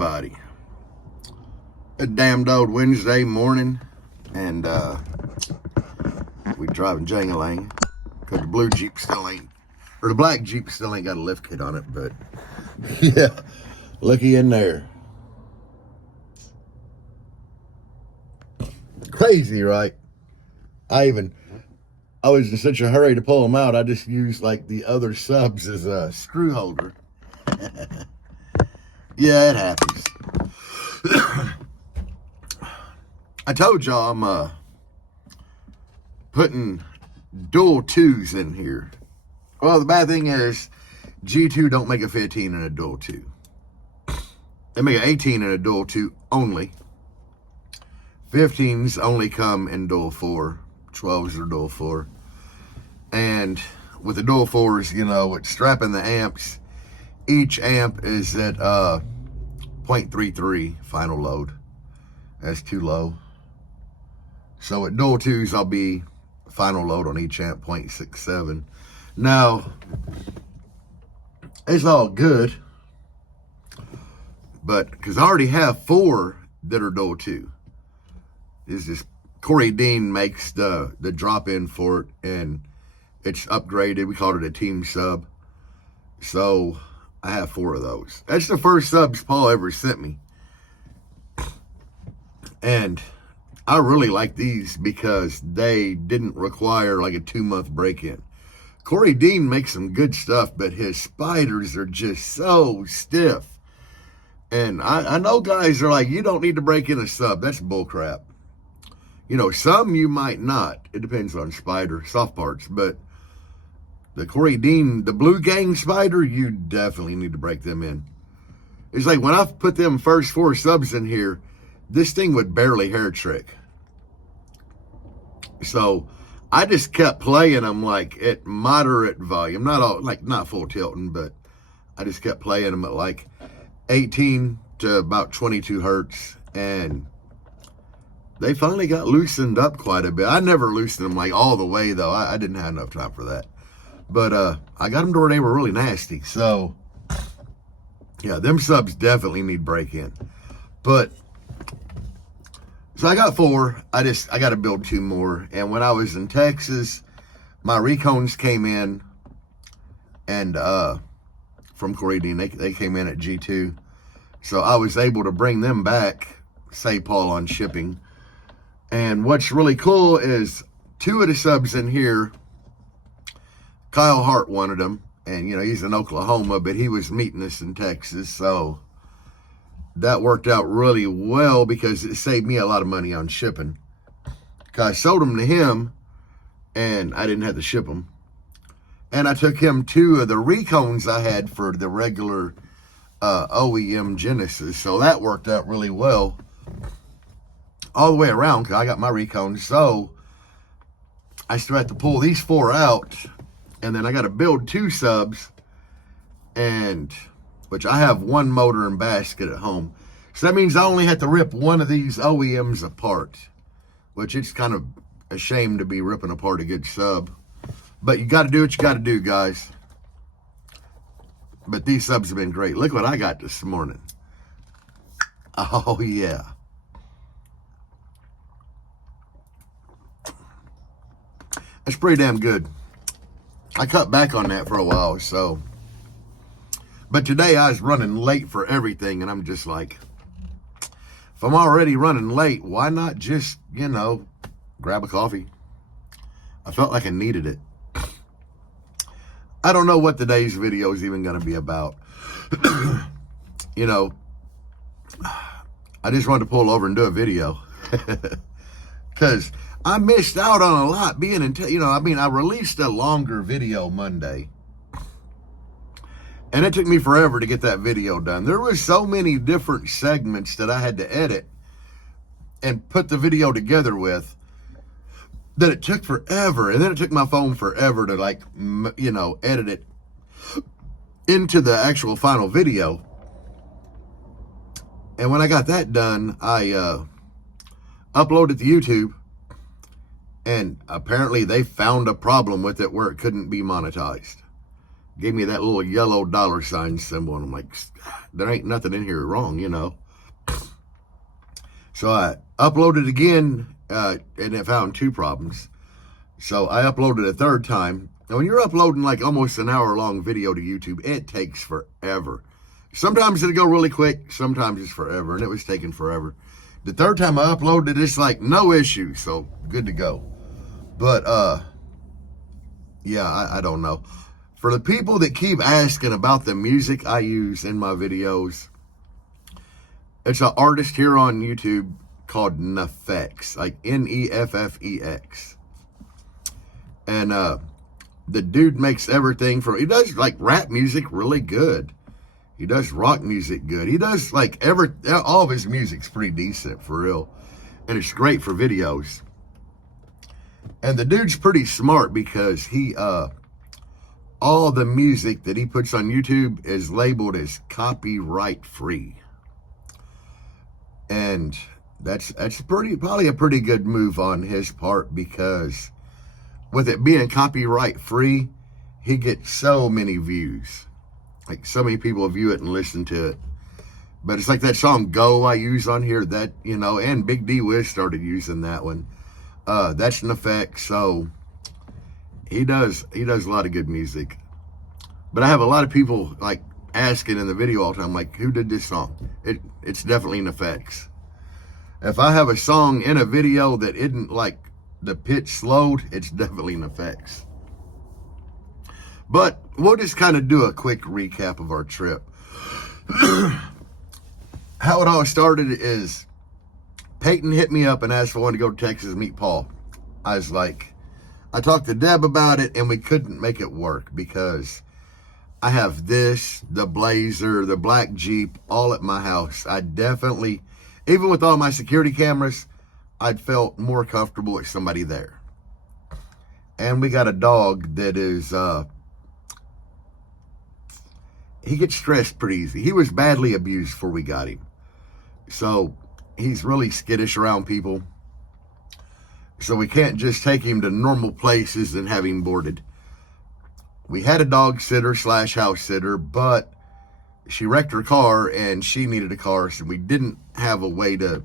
everybody. A damned old Wednesday morning, and we driving Jangalang because the blue Jeep still ain't, or the black Jeep still ain't got a lift kit on it, but yeah, looky in there. Crazy, right? I was in such a hurry to pull them out, I just used like the other subs as a screw holder. Yeah, it happens. I told y'all I'm putting dual 2s in here. Well, the bad thing is G2 don't make a 15 in a dual 2. They make an 18 in a dual 2 only. 15s only come in dual 4. 12s are dual 4. And with the dual 4s, you know, with strapping the amps, each amp is at 0.33 final load. That's too low. So at dual 2s, I'll be final load on each amp 0.67. Now, it's all good, but because I already have 4 that are dual 2. It's just Corey Dean makes the drop-in for it, and it's upgraded. We called it a team sub. So I have 4 of those. That's the first subs Paul ever sent me. And I really like these because they didn't require like a 2-month break-in. Corey Dean makes some good stuff, but his spiders are just so stiff. And I know guys are like, you don't need to break in a sub. That's bullcrap. You know, some you might not. It depends on spider, soft parts. But the Corey Dean, the Blue Gang spider, you definitely need to break them in. It's like when I put them first 4 subs in here, this thing would barely hair trick. So I just kept playing them like at moderate volume, not full tilting, but I just kept playing them at like 18 to about 22 hertz, and they finally got loosened up quite a bit. I never loosened them like all the way though. I didn't have enough time for that. But I got them to where they were really nasty. So yeah, them subs definitely need break in. But so I got 4. I got to build 2 more. And when I was in Texas, my Recones came in, and from Corey Dean, they came in at G2. So I was able to bring them back, save Paul on shipping. And what's really cool is 2 of the subs in here, Kyle Hart wanted them. And, you know, he's in Oklahoma, but he was meeting us in Texas. So that worked out really well because it saved me a lot of money on shipping. Because I sold them to him, and I didn't have to ship them. And I took him 2 of the Recones I had for the regular OEM Genesis. So that worked out really well all the way around because I got my Recones. So I still have to pull these 4 out, and then I got to build 2 subs, and which I have 1 motor and basket at home. So that means I only have to rip 1 of these OEMs apart, which it's kind of a shame to be ripping apart a good sub. But you got to do what you got to do, guys. But these subs have been great. Look what I got this morning. Oh, yeah. That's pretty damn good. I cut back on that for a while, so. But today I was running late for everything, and I'm just like, if I'm already running late, why not just, you know, grab a coffee? I felt like I needed it. I don't know what today's video is even going to be about. You know, I just wanted to pull over and do a video. Because I missed out on a lot being in, you know, I mean, I released a longer video Monday. And it took me forever to get that video done. There was so many different segments that I had to edit and put the video together with that it took forever. And then it took my phone forever to, like, you know, edit it into the actual final video. And when I got that done, I uploaded to YouTube. And apparently they found a problem with it where it couldn't be monetized. gave me that little yellow $ symbol, and I'm like, there ain't nothing in here wrong, you know. So I uploaded again, and it found 2 problems. So I uploaded a 3rd time. And when you're uploading like almost an hour-long video to YouTube, it takes forever. Sometimes it'll go really quick, sometimes it's forever, and it was taking forever. The 3rd time I uploaded, it's like no issue, so good to go. But, yeah, I don't know. For the people that keep asking about the music I use in my videos, it's an artist here on YouTube called Neffex, like Neffex. And the dude makes everything from, he does like rap music really good. He does rock music good. He does like all of his music's pretty decent for real. And it's great for videos. And the dude's pretty smart because he, all the music that he puts on YouTube is labeled as copyright free. And that's probably a pretty good move on his part, because with it being copyright free, he gets so many views. Like so many people view it and listen to it. But it's like that song Go I use on here, that, you know, and Big D Wiz started using that one. That's an effect. So he does a lot of good music. But I have a lot of people like asking in the video all the time, like, who did this song? It's definitely Neffex. If I have a song in a video that isn't like the pitch slowed, it's definitely Neffex. But we'll just kind of do a quick recap of our trip. How it all started is Peyton hit me up and asked if I wanted to go to Texas and meet Paul. I talked to Deb about it, and we couldn't make it work because I have this, the Blazer, the black Jeep, all at my house. I definitely, even with all my security cameras, I'd felt more comfortable with somebody there. And we got a dog that is, he gets stressed pretty easy. He was badly abused before we got him. So he's really skittish around people. So we can't just take him to normal places and have him boarded. We had a dog sitter / house sitter, but she wrecked her car and she needed a car, so we didn't have a way to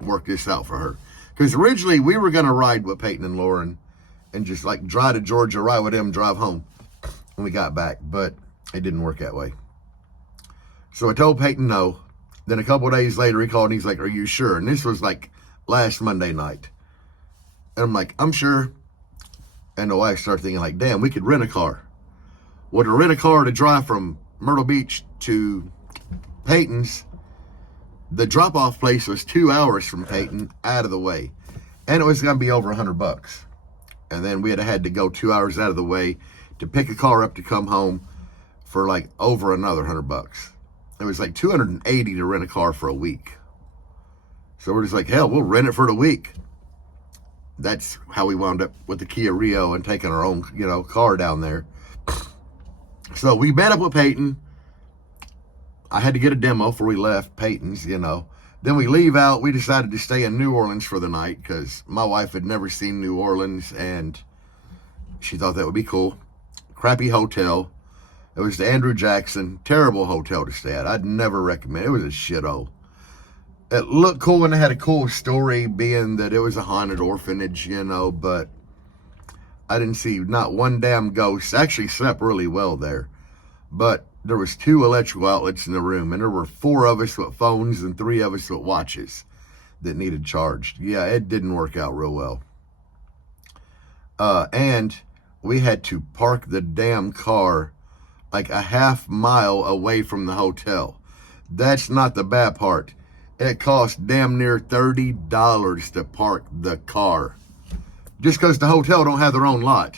work this out for her. Because originally we were going to ride with Peyton and Lauren and just like drive to Georgia, ride with them, drive home when we got back, but it didn't work that way. So I told Peyton no. Then a couple of days later he called and he's like, are you sure? And this was like last Monday night. And I'm like, I'm sure. And the wife started thinking like, damn, we could rent a car. Well, to rent a car to drive from Myrtle Beach to Peyton's, the drop-off place was 2 hours from Peyton, out of the way. And it was going to be over $100. And then we had to go 2 hours out of the way to pick a car up to come home for like over another $100. It was like $280 to rent a car for a week. So we're just like, hell, we'll rent it for the week. That's how we wound up with the Kia Rio and taking our own, car down there. So we met up with Peyton. I had to get a demo before we left Peyton's, Then we leave out. We decided to stay in New Orleans for the night because my wife had never seen New Orleans and she thought that would be cool. Crappy hotel. It was the Andrew Jackson. Terrible hotel to stay at. I'd never recommend it. It was a shithole. It looked cool and it had a cool story being that it was a haunted orphanage, but I didn't see not one damn ghost. Actually slept really well there. But there was 2 electrical outlets in the room, and there were 4 of us with phones and 3 of us with watches that needed charged. Yeah, it didn't work out real well. And we had to park the damn car like a half mile away from the hotel. That's not the bad part. It cost damn near $30 to park the car. Just because the hotel don't have their own lot.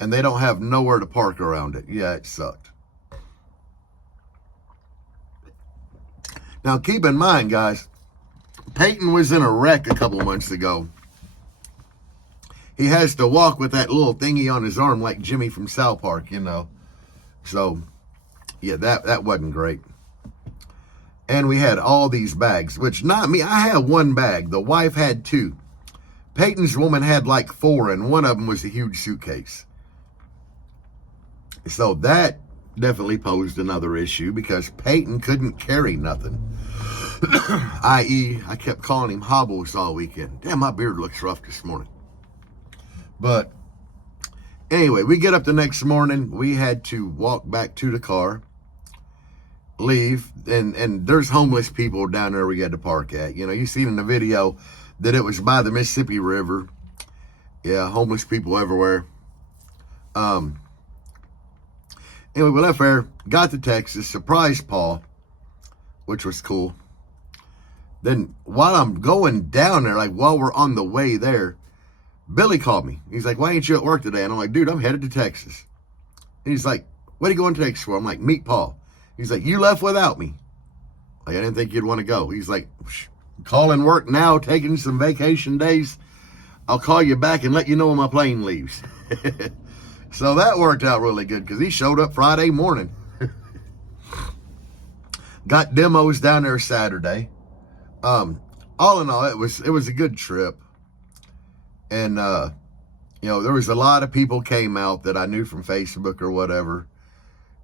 And they don't have nowhere to park around it. Yeah, it sucked. Now, keep in mind, guys, Peyton was in a wreck a couple months ago. He has to walk with that little thingy on his arm like Jimmy from South Park, So, yeah, that wasn't great. And we had all these bags, which not me. I had 1 bag. The wife had 2. Peyton's woman had like 4, and one of them was a huge suitcase. So that definitely posed another issue because Peyton couldn't carry nothing. I.e., I kept calling him Hobbles all weekend. Damn, my beard looks rough this morning. But anyway, we get up the next morning. We had to walk back to the car, leave, and there's homeless people down there we had to park at. You know, you seen in the video that it was by the Mississippi River. Yeah, homeless people everywhere. Anyway, we left there, got to Texas, surprised Paul, which was cool. Then while I'm going down there, like while we're on the way there, Billy called me. He's like, why ain't you at work today? And I'm like, dude, I'm headed to Texas. And he's like, what are you going to Texas for? I'm like, meet Paul. He's like, you left without me. Like, I didn't think you'd want to go. He's like, calling work now, taking some vacation days. I'll call you back and let you know when my plane leaves. So that worked out really good because he showed up Friday morning. Got demos down there Saturday. All in all, it was a good trip. And, you know, there was a lot of people came out that I knew from Facebook or whatever.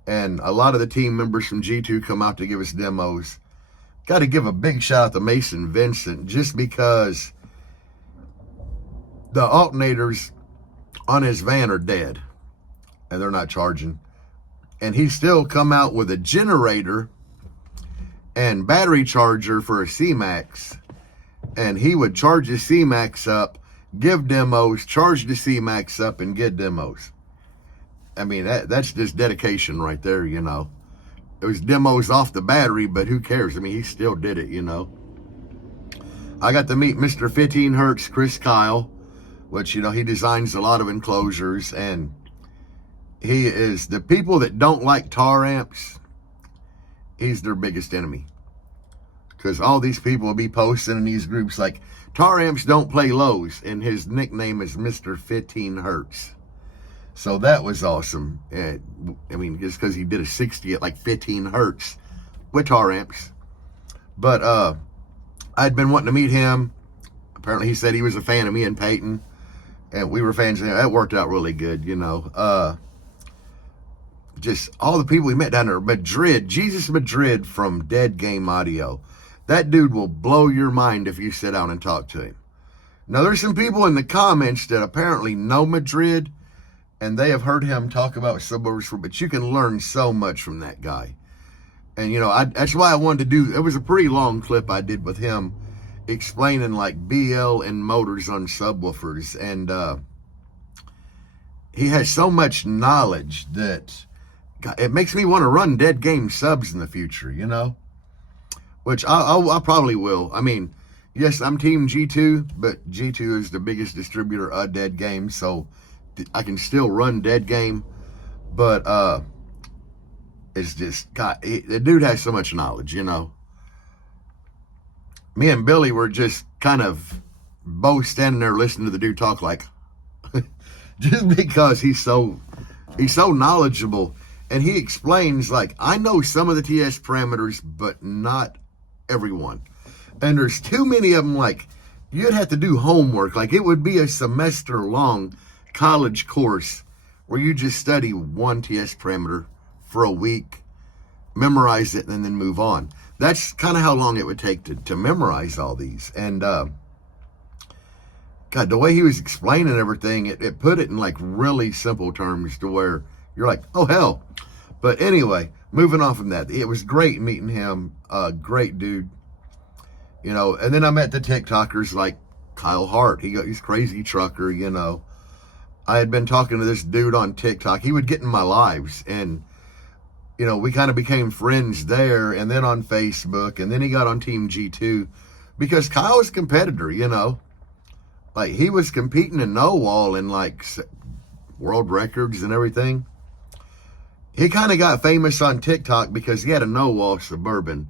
And a lot of the team members from G2 come out to give us demos. Got to give a big shout out to Mason Vincent just because the alternators on his van are dead and they're not charging. And he still come out with a generator and battery charger for a C-Max. And he would charge his C-Max up, give demos, charge the C-Max up, and get demos. I mean, that's just dedication right there, you know. It was demos off the battery, but who cares? I mean, he still did it, you know. I got to meet Mr. 15 Hertz, Chris Kyle, which, you know, he designs a lot of enclosures, and he is, the people that don't like tar amps, he's their biggest enemy. Because all these people will be posting in these groups like, tar amps don't play lows, and his nickname is Mr. 15 Hertz. So that was awesome. I mean, just because he did a 60 at like 15 Hertz with tar amps. But I'd been wanting to meet him. Apparently he said he was a fan of me and Peyton. And we were fans of him. That worked out really good, you know. Just all the people we met down there. Madrid, Jesus Madrid from Dead Game Audio. That dude will blow your mind if you sit down and talk to him. Now, there's some people in the comments that apparently know Madrid, and they have heard him talk about subwoofers, but you can learn so much from that guy. And, you know, that's why I wanted to do, it was a pretty long clip I did with him explaining like BL and motors on subwoofers. And he has so much knowledge that God, it makes me want to run Dead Game subs in the future, you know, which I probably will. I mean, yes, I'm team G2, but G2 is the biggest distributor of Dead Game, so I can still run Dead Game, but it's just, God, the dude has so much knowledge, you know. Me and Billy were just kind of both standing there listening to the dude talk like, just because he's so knowledgeable, and he explains like, I know some of the TS parameters, but not everyone. And there's too many of them, like, you'd have to do homework. Like, it would be a semester-long college course where you just study one TS parameter for a week, memorize it, and then move on. That's kind of how long it would take to memorize all these. And, God, the way he was explaining everything, it put it in, like, really simple terms to where you're like, oh, hell. But anyway, moving on from that, it was great meeting him. Great dude. You know, and then I met the TikTokers like Kyle Hart. He's crazy trucker, you know. I had been talking to this dude on TikTok. He would get in my lives, and, you know, we kind of became friends there, and then on Facebook, and then he got on Team G2 because Kyle's a competitor, you know. Like, he was competing in No Wall and, like, world records and everything. He kind of got famous on TikTok because he had a No Wall Suburban.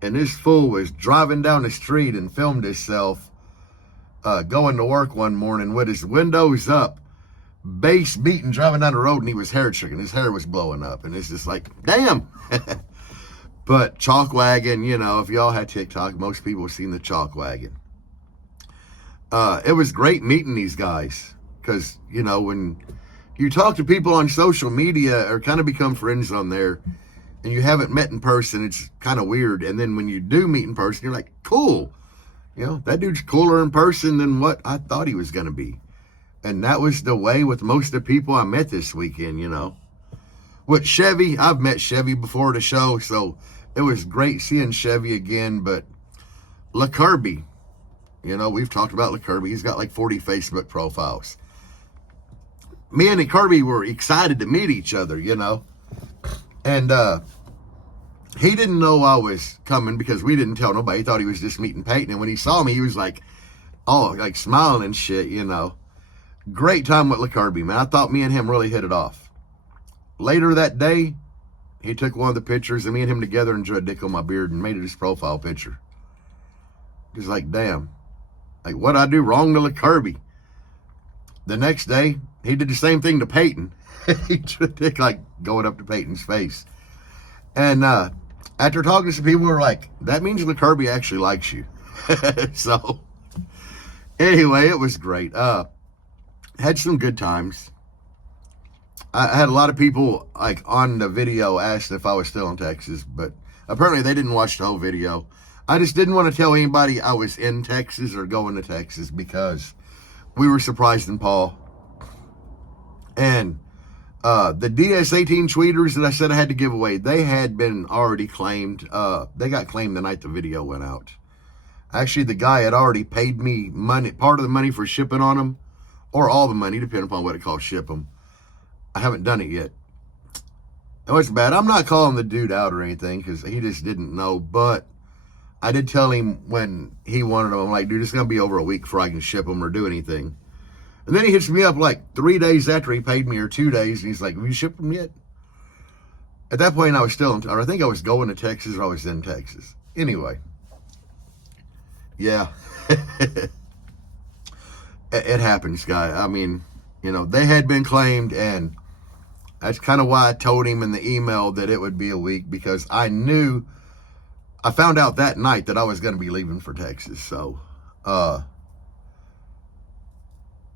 And this fool was driving down the street and filmed himself going to work one morning with his windows up, bass beating, driving down the road, and he was hair tricking. His hair was blowing up. And it's just like, damn. But Chalk Wagon, you know, if y'all had TikTok, most people have seen the Chalk Wagon. It was great meeting these guys because, you know, when you talk to people on social media or kind of become friends on there, and you haven't met in person, it's kind of weird. And then when you do meet in person, you're like, cool. You know, that dude's cooler in person than what I thought he was going to be. And that was the way with most of the people I met this weekend, you know. With Chevy, I've met Chevy before the show, so it was great seeing Chevy again. But LeKirby, you know, we've talked about LeKirby. He's got like 40 Facebook profiles. Me and Kirby were excited to meet each other, you know. And he didn't know I was coming because we didn't tell nobody. He thought he was just meeting Peyton. And when he saw me, he was like, oh, like smiling and shit, you know. Great time with LeKirby, man. I thought me and him really hit it off. Later that day, he took one of the pictures of me and him together and drew a dick on my beard and made it his profile picture. Just like, damn. Like, what'd I do wrong to LeKirby? The next day, he did the same thing to Peyton. He drew a dick, like, going up to Peyton's face. And after talking to some people, we're like, that means LeKirby actually likes you. So, anyway, it was great. Had some good times. I had a lot of people like on the video asked if I was still in Texas, but apparently they didn't watch the whole video. I just didn't want to tell anybody I was in Texas or going to Texas because we were surprising Paul. And the DS18 tweeters that I said I had to give away, they had been already claimed. They got claimed the night the video went out. Actually, the guy had already paid me money, part of the money for shipping on them, or all the money, depending upon what it costs ship them. I haven't done it yet. It wasn't bad. I'm not calling the dude out or anything because he just didn't know. But I did tell him when he wanted them, I'm like, dude, it's going to be over a week before I can ship them or do anything. And then he hits me up like 3 days after he paid me, or 2 days. And he's like, have you shipped them yet? At that point, I was still in, or I think I was going to Texas or I was in Texas. Anyway. Yeah. It happens, guy. I mean, you know, they had been claimed, and that's kind of why I told him in the email that it would be a week, because I knew, I found out that night that I was going to be leaving for Texas. So,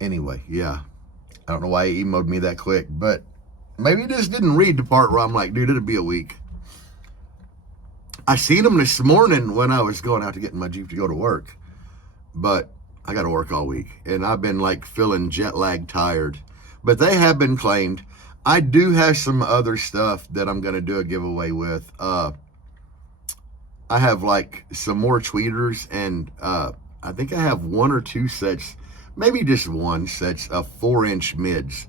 anyway, yeah. I don't know why he emailed me that quick, but maybe he just didn't read the part where I'm like, dude, it'll be a week. I seen him this morning when I was going out to get in my Jeep to go to work, but I got to work all week, and I've been like feeling jet lag tired, but they have been claimed. I do have some other stuff that I'm going to do a giveaway with. I have like some more tweeters, and I think I have 1 or 2 sets, maybe just 1 sets of 4-inch mids.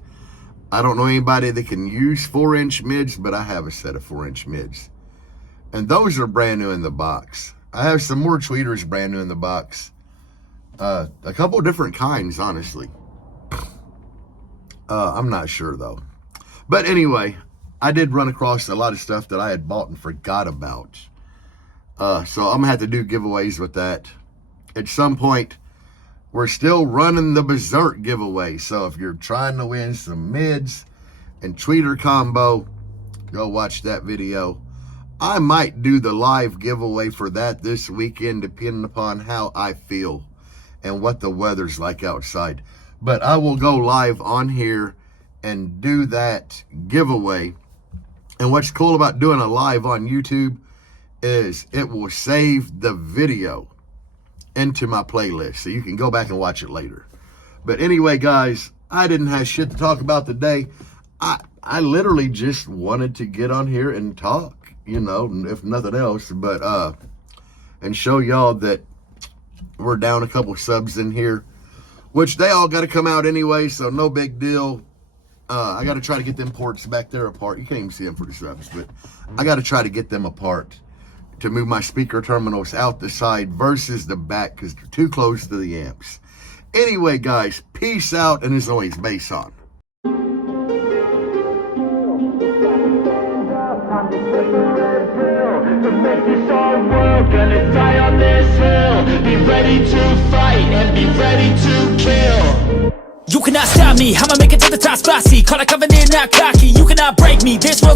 I don't know anybody that can use 4-inch mids, but I have a set of 4-inch mids, and those are brand new in the box. I have some more tweeters brand new in the box. A couple different kinds, honestly. I'm not sure though. But anyway, I did run across a lot of stuff that I had bought and forgot about. So I'm gonna have to do giveaways with that. At some point, we're still running the Berserk giveaway. So if you're trying to win some mids and tweeter combo, go watch that video. I might do the live giveaway for that this weekend, depending upon how I feel and what the weather's like outside. But I will go live on here and do that giveaway. And what's cool about doing a live on YouTube is it will save the video into my playlist, so you can go back and watch it later. But anyway, guys, I didn't have shit to talk about today. I literally just wanted to get on here and talk, you know, if nothing else, but and show y'all that we're down a couple subs in here, which they all got to come out anyway, so no big deal. I got to try to get them ports back there apart. You can't even see them for the subs, but I got to try to get them apart to move my speaker terminals out the side versus the back because they're too close to the amps. Anyway, guys, peace out, and as always, bass on. To make this our world, gonna die on this hill. Be ready to fight and be ready to kill. You cannot stop me, I'ma make it to the top, spicy. Call a covenant, not cocky. You cannot break me, this world's